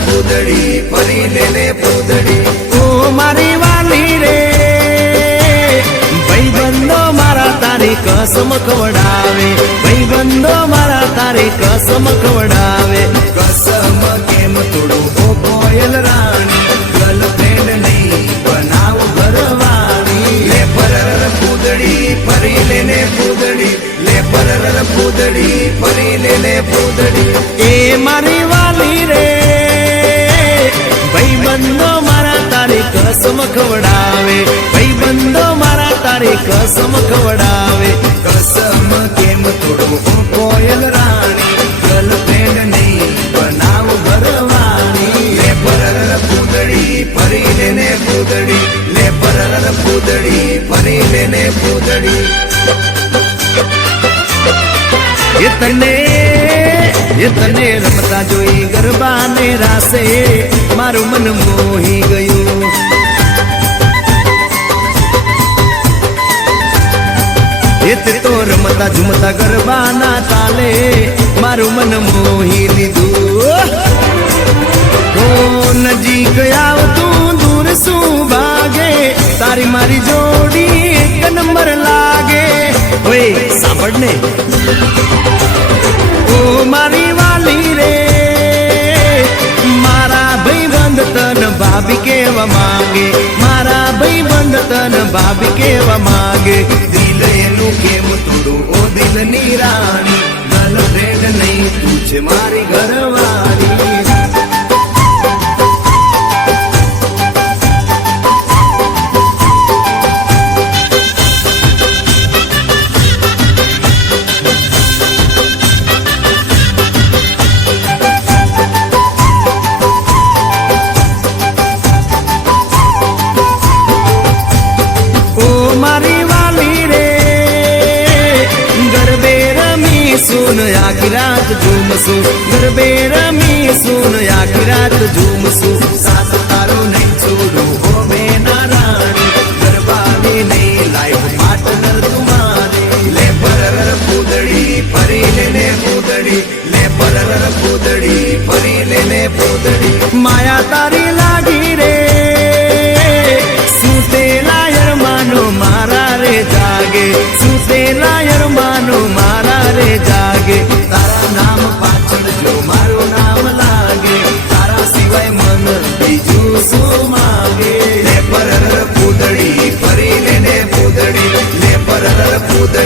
પૂદડી પરી લેને પૂદડી ઓ મારી વાલી રે ભાઈબંધો મારા તારી કસમ ખવડાવે ભાઈબંધો મારા તારી કસમ ખવડાવે કસમ કેમ તોડું ઓ કોયલ રાણી ગર્લફ્રેન્ડ નહીં બનાવ ઘરવાળી લે પરર પૂદડી પરી લેને પૂદડી લે પરર પૂદડી પરી લેને પૂદડી એ મારી વાલી રે ભાઈબંધો મારા તારી કસમ ખવડાવે ભાઈબંધો મારા તારી કસમ ખવડાવે કસમ કેમ તોડું ઓ કોયલ રાણી ગર્લફ્રેન્ડ નહીં બનાવ ઘરવાળી લે પરર પૂદડી પરી લેને પૂદડી લે પરર પૂદડી પરી લેને પૂદડી એ તને રમતા જોઈ ગરબાને રાસે મારું મન મોહી ગયું એ તો રમતા ઝુમતા ગરબાના તાલે મારું મન મોહી લીધું તો નજીક આવતું દૂર શું ભાગે તારી મારી જોડી એક નંબર લાગે ઓય સાંભળ ને ઓ મારી વાલી રે મારા ભાઈબંધ તન ભાભી કેવા માંગે મારા ભાઈબંધ તન ભાભી કેવા માંગે દિલ એનું કેમ તોડું ઓ દિલની રાણી ગર્લફ્રેન્ડ નહીં તું છે મારી ઘરવાળી આખી રાત ઝૂમશું ગરબે રમી સુન આખી રાત ઝૂમશું સાથ તારો નહીં છોડું હો મેના રાણી ગરબાની નહીં લાઈફ પાર્ટનર તુમારી લે પરર પૂદડી પરી લેને પૂદડી લે પરર પૂદડી પરી લેને પૂદડી માયા તારી લાગી રે સુતેલા યરમાનો મારા રે જાગે સુતેલા યરમાનો મારા રે જાગે તારા નામ પાછળ જો મારું નામ લાગે તારા સિવાય મન બીજું શું માગે લે પરર પૂદડી પરી લેને પૂદડી લે પરર પૂદડી